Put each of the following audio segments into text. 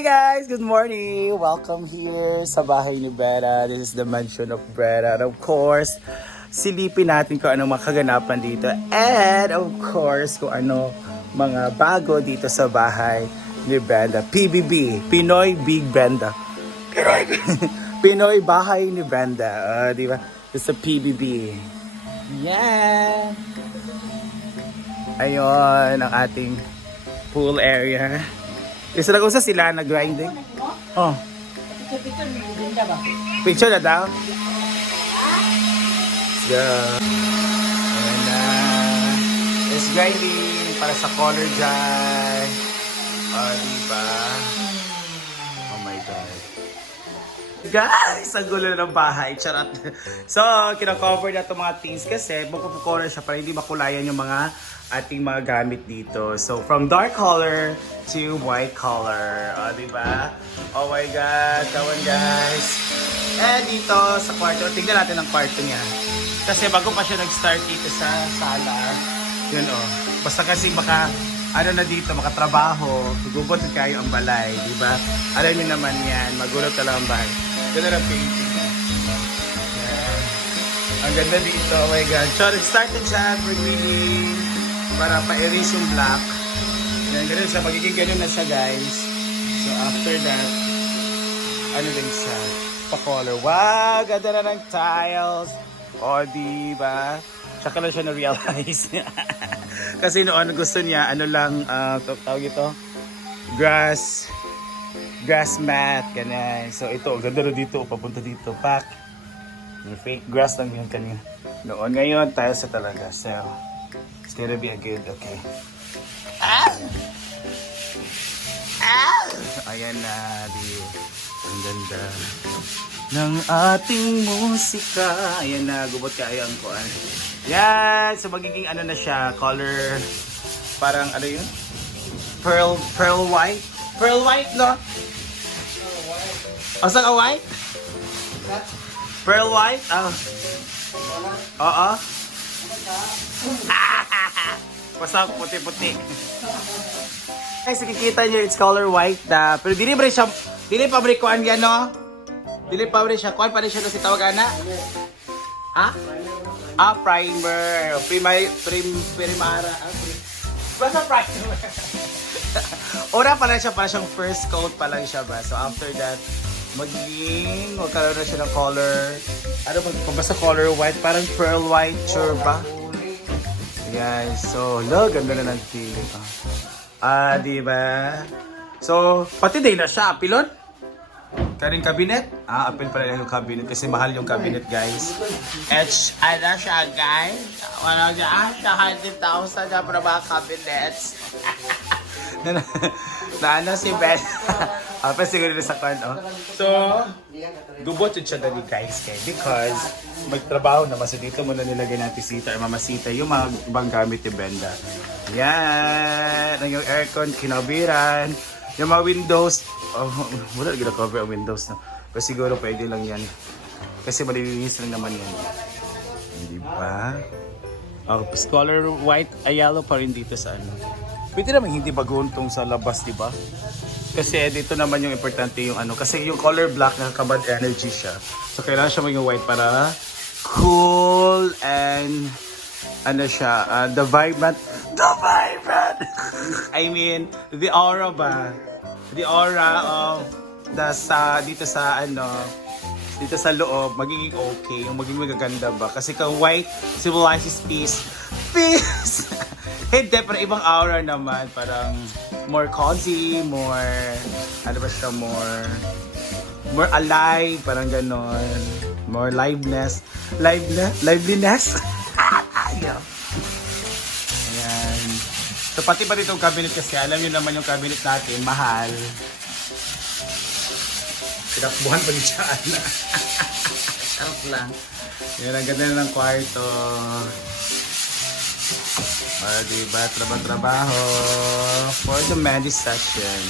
Hey guys, good morning! Welcome here sa bahay ni Brera. This is the mansion of Brera. And of course, silipin natin kung anong mga kaganapan dito. And of course, kung ano mga bago dito sa bahay ni Brenda. PBB, Pinoy Big Brenda. Pinoy, Bahay ni Brenda. Ah, di ba? It's a PBB. Yeah! Ayun, ang ating pool area. Isa lang usa sila. Oh, mo ganda ba? picture na daw. Let's go. Ayan na. It's grinding para sa color dyan. Oh, diba? Guys, ang gulo ng bahay. Charot. So, kinakover na itong mga things kasi mapupukolor siya para hindi makulayan yung mga ating mga gamit dito. So, from dark color to white color. O, di ba? Oh my God. Kawan, guys. Eh, dito sa kwarto. Tingnan natin ang kwarto niya. Kasi bago pa siya nag-start dito sa sala. Yun, oh. Basta kasi baka ano na dito, makatrabaho, gugubot kayo ang balay, di ba? Alam niyo naman yan, magulo talaga ang bahay. Ganda ng painting. Ang ganda dito, oh my God. So, nag-start na siya for grilling para pa-erase yung black. Yan, ganun siya. Magiging ganun na siya, guys. So, after that, ano din siya? Pa-color. Wow, ganda na ng tiles. O, di ba? Tsaka na siya na-realize. Kasi noon gusto niya, ano lang, uh, tawag ito, grass, grass mat, ganyan. So ito, ang ganda na dito, papunta dito, pak. Yung fake grass lang yun kanina. Noon, ngayon, tiles na talaga. So, it's gonna be a good, okay. Ah! Ah! Ayan na, di. Ang ganda ng ating musika. Ayan na, gubot ka ayang ko. Yan, so magiging ano na siya, color, parang ano yun? Pearl, pearl white? Pearl white, no? O, saan ka white? Pearl white? Ah. Oo. Basta puti-puti. Guys, nakikita nyo, it's color white na. Pero dili pa rin siya, dili pa rin kuhan yan, no? Dili pa rin siya, kuhan pa rin siya na si tawag ana? Ha? Ah, primer. Primay, prim, primara. Ah, prim, basta primer. Una pa lang siya, para siyang first coat pa lang siya ba? So after that, magiging, magkaroon na siya ng color. Ano ba? Basta color white, parang pearl white, sure ba? Guys, so, lo, ganda na ng tea. Ah, di ba? So, pati din na siya, pilon? Karing cabinet? Ah, apil pala yung cabinet kasi mahal yung cabinet, guys. Etch, ano siya, guys? Ano siya? Ah, siya, 100,000 na para mga cabinets. na, na, si Ben? ah, pa siguro na sa kwan, oh. So, gubot yun siya dali, guys, kay because magtrabaho naman. So, dito muna nilagay natin sita or mamasita yung mga ibang gamit ni Benda. Yan! Ang yung aircon, kinabiran. Yung mga windows, oh, wala na cover ang windows na. Pero siguro pwede lang yan. Kasi malilinis lang naman yan. Hindi ba? Oh, color white, ay yellow pa rin dito sa ano. Pwede naman hindi baguntong sa labas, di ba? Kasi dito naman yung importante yung ano. Kasi yung color black, nakakabad energy siya. So kailangan siya maging white para cool and ano siya, uh, the vibrant, the vibrant! I mean, the aura ba? The aura of the sa, dito sa ano, dito sa loob, magiging okay, yung magiging magaganda ba? Kasi kung white symbolizes peace. Peace! Hindi, pero ibang aura naman, parang more cozy, more, ano ba siya, more, more alive, parang ganon. More liveness. Liveness? Liveliness? Ayaw. Ayan. So pati pati itong cabinet kasi alam niyo naman yung cabinet natin, mahal. Pinakbuhan pa ni siya. Charot lang. Yan, ang ganda na ng kwarto. Ah, diba? Trabaho-trabaho. For the medis session.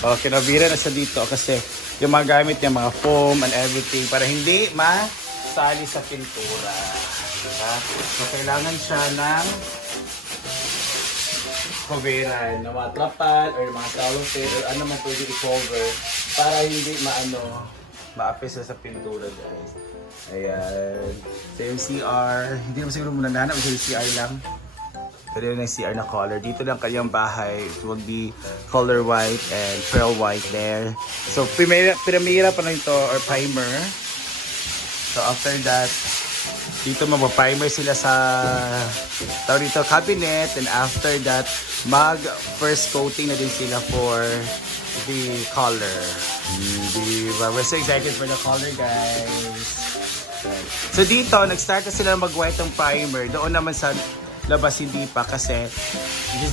Oh, kinabira na siya dito kasi yung mga gamit niya, mga foam and everything para hindi masali sa pintura. Diba? So, kailangan siya ng coveran na mga trapal or mga cellophane or ano man pwede i-cover para hindi maano ma-apis sa pintura guys. Ayan. So yung CR, hindi naman siguro muna nahanap kasi yung CR lang. Pero yun ang CR na color. Dito lang kanyang bahay. It will be color white and pearl white there. So, primera, primera pa lang ito or primer. So, after that, dito magpa-primer sila sa tawag dito, cabinet. And after that, mag first coating na din sila for the color. Mm, Diba? We're so excited for the color, guys. So dito, nag-start na sila mag-white ang primer. Doon naman sa labas hindi pa kasi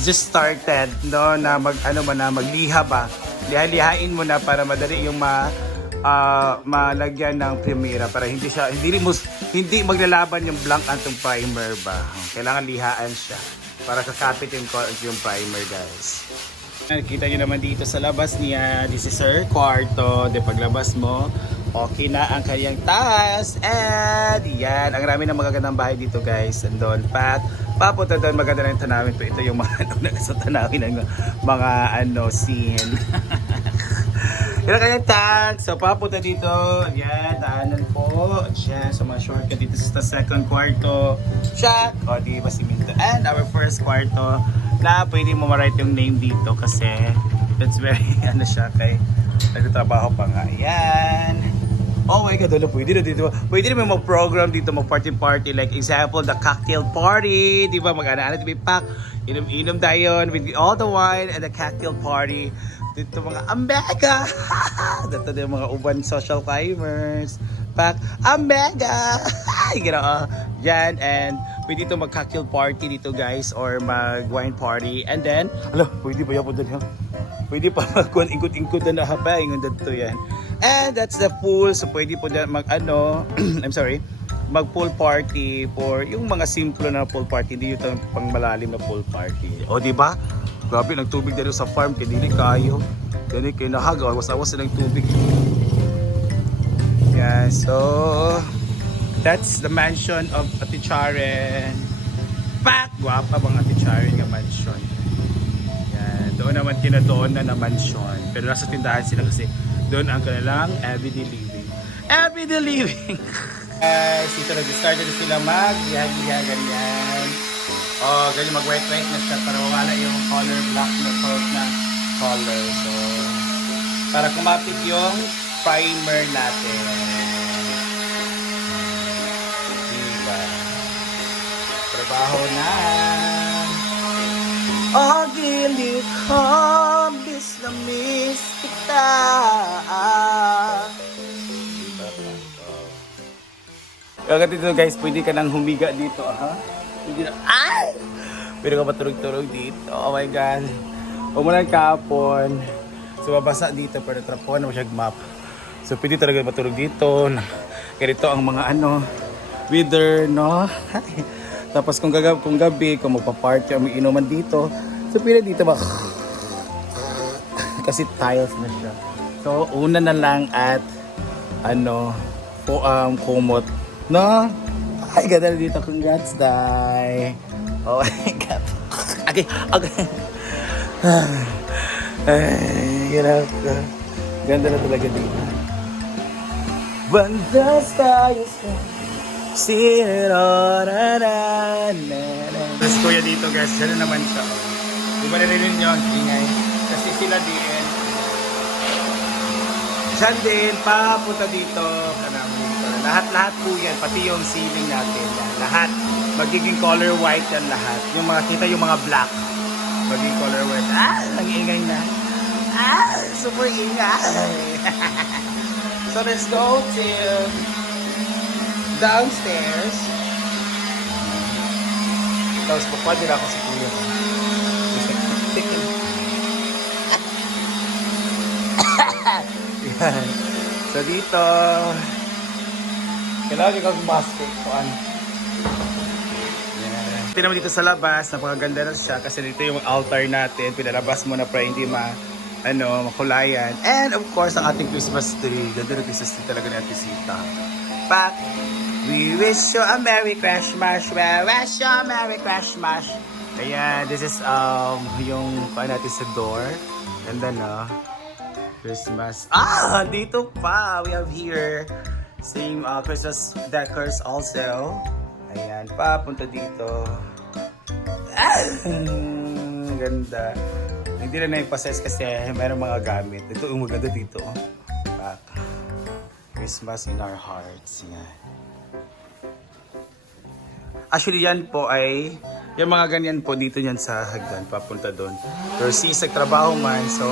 just started no na mag ano man na magliha ba liha-lihain mo na para madali yung ma ah, malagyan ng primera para hindi siya hindi mus, hindi maglalaban yung blank antong primer ba kailangan lihaan siya para kakapit yung yung primer guys Nakikita nyo naman dito sa labas niya, this is her kwarto. De paglabas mo, okay na ang kanyang taas. And yan, ang rami ng magagandang bahay dito guys. Andun, pat, papunta doon, maganda yung tanawin to. Ito yung mga ano, sa tanawin ng mga ano, scene. Yan ang kanyang tank. So, papunta dito. Yan, daanan po. Diyan, so mga shortcut dito sa second kwarto. Check! O, di ba si Minto? And our first kwarto na pwede mo ma-write yung name dito kasi that's very, ano siya, kay nagtatrabaho pa nga. Yan. Oh my God, wala, pwede na dito. Pwede naman mag-program dito, mag-party-party. Like example, the cocktail party. Di ba? Mag-ana-ana, di? Pak, inom-inom dayon with all the wine and the cocktail party. Dito mga Omega! dito din mga uban social climbers. Pak, Omega! Ay, gano'n. Yan, and pwede dito mag-cocktail party dito guys or mag-wine party. And then, ala, pwede ba yan po doon ha? Pwede pa magkuhan ingkot-ingkot na haba, ingon dito yan. And that's the pool. So pwede po dyan mag ano, I'm sorry, mag pool party for yung mga simple na pool party, hindi yung pang malalim na pool party. O di ba? Grabe ng tubig dito sa farm, kaya dili kayo. Dili kayo nahaga, awas-awas na ng tubig. Yeah, so that's the mansion of Ate Charen. Pak! Guwapa bang Ate Charen nga mansion. Yan, doon naman kinadoon na na mansion. Pero nasa tindahan sila kasi doon ang kanilang everyday living. Everyday living! Guys, dito nag-start na sila mag liha ganyan. Oh, ganyan mag white white na siya para wala yung color black na coat na color. So, para kumapit yung primer natin. Diba? Trabaho na. Oh, gilid ko, bis na miss kita. Kagat dito guys, pwede ka nang humiga dito, ha? Hindi na, ay! Pwede ka matulog-tulog dito. Oh my God. Huwag mo lang kapon. So, babasa dito, pero trapon na masyag map. So, pwede talaga matulog dito. Ganito ang mga ano, weather, no? Tapos kung, gagab kung gabi, kung magpa-party may inuman dito, so pwede dito ba? Kasi tiles na siya. So, una na lang at ano, po um, kumot. No? Ay, ganda dito. Congrats, Day. Oh my God. Okay, okay. Ay, hirap ka. Ganda na talaga dito. The sky is Zero, na, na, na, na. Tapos kuya dito guys, siya na naman siya. Di ba narinig nyo? Ingay. Kasi sila din. Siya din, papunta dito. Kanang dito. Lahat-lahat po yan, pati yung ceiling natin. Yan. Lahat. Magiging color white yan lahat. Yung mga kita, yung mga black. Magiging color white. Ah, nag-ingay na. Ah, super ingay. so let's go to downstairs. Tapos papadil ako sa kuya. Yan. So dito, kailangan ko basket ko ano. Ito naman dito sa labas, napakaganda na siya kasi dito yung altar natin, pinalabas mo na para hindi ma ano, makulayan. And of course, ang ating Christmas tree. Ganda ng Christmas tree talaga ni Ate Sita. Pak, we wish you a Merry Christmas. We wish you a Merry Christmas. Ayan, this is um yung pa natin sa door. Ganda no? Christmas. Ah, dito pa. We have here same uh, Christmas decors also. Ayan, papunta dito. Ah, ganda. Hindi na na-process kasi mayroong mga gamit. Ito yung maganda dito. oh. Christmas in our hearts. Yan. Actually, yan po ay, yung mga ganyan po dito yan sa hagdan, papunta doon. Pero si sa trabaho man, so,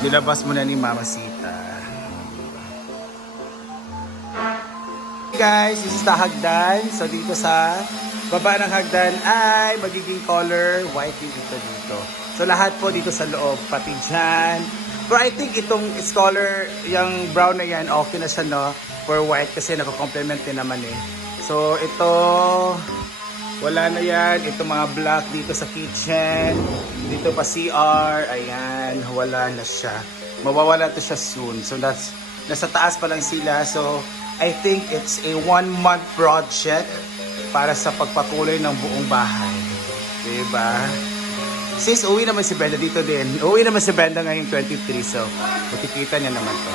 nilabas mo na ni Mama Sita. Hey guys, this is the hagdan. So dito sa baba ng hagdan ay magiging color white yung dito dito. So lahat po dito sa loob, pati dyan. Pero I think itong scholar, yung brown na yan, okay na siya no, for white kasi nakakomplement din naman eh. So ito, wala na yan. Ito mga black dito sa kitchen. Dito pa CR. Ayan, wala na siya. Mawawala to siya soon. So that's, nasa taas pa lang sila. So I think it's a one month project para sa pagpakulay ng buong bahay. Diba? Sis, uwi naman si Brenda dito din. Uwi naman si Brenda ngayong 23. So, makikita niya naman to.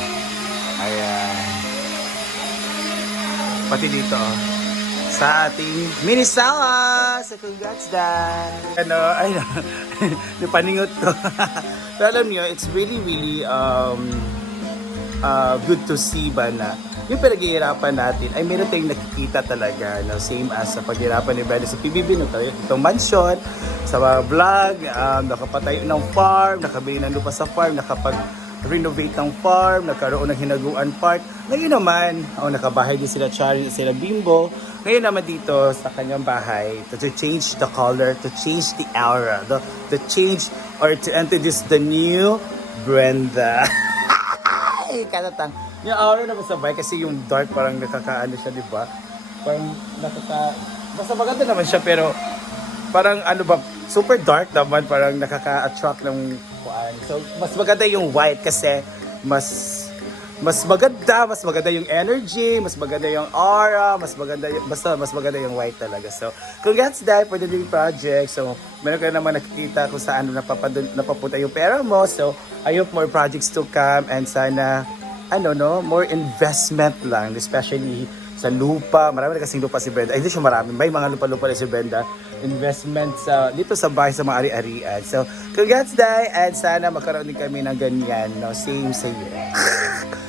Ayan. Pati dito, oh sa ating mini sala. So congrats, Dad. Ano, ay, napaningot ko. Pero alam niyo, it's really, really um, uh, good to see ba na yung pinaghihirapan natin ay meron tayong nakikita talaga. No? Same as sa paghirapan ni Bella sa PBB, no? Itong mansion, sa mga vlog, um, nakapatayo ng farm, nakabili ng lupa sa farm, nakapag renovate ng farm, nagkaroon ng hinaguan park. Ngayon naman, oh, nakabahay din sila Chari, sila Bimbo. Ngayon naman dito sa kanyang bahay, to, to change the color, to change the aura, the, to change or to introduce the new Brenda. Ay, katatang. Yung aura na masabay kasi yung dark parang nakakaano siya, di ba? Parang nakaka... Basta maganda naman siya pero parang ano ba, super dark naman, parang nakaka-attract ng kuan. So, mas maganda yung white kasi mas mas maganda, mas maganda yung energy, mas maganda yung aura, mas maganda yung, basta mas maganda yung white talaga. So, congrats Dai for the new project. So, meron ka naman nakikita kung saan napapunta yung pera mo. So, I hope more projects to come and sana, ano no, more investment lang, especially sa lupa. Marami na kasing lupa si Brenda. Ay, hindi siya marami. May mga lupa-lupa si Brenda. Investment sa, dito sa bahay sa mga ari-arian. So, congrats, Dai. And sana magkaroon din kami ng ganyan. No? Same sa iyo.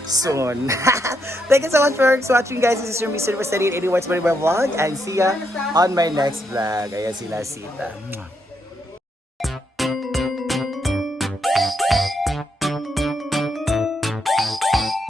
Soon. Thank you so much for watching, guys. This is your Mr. Mr. 80 Watts Vlog. And see ya on my next vlog. Ayan sila, Sita. Mwah.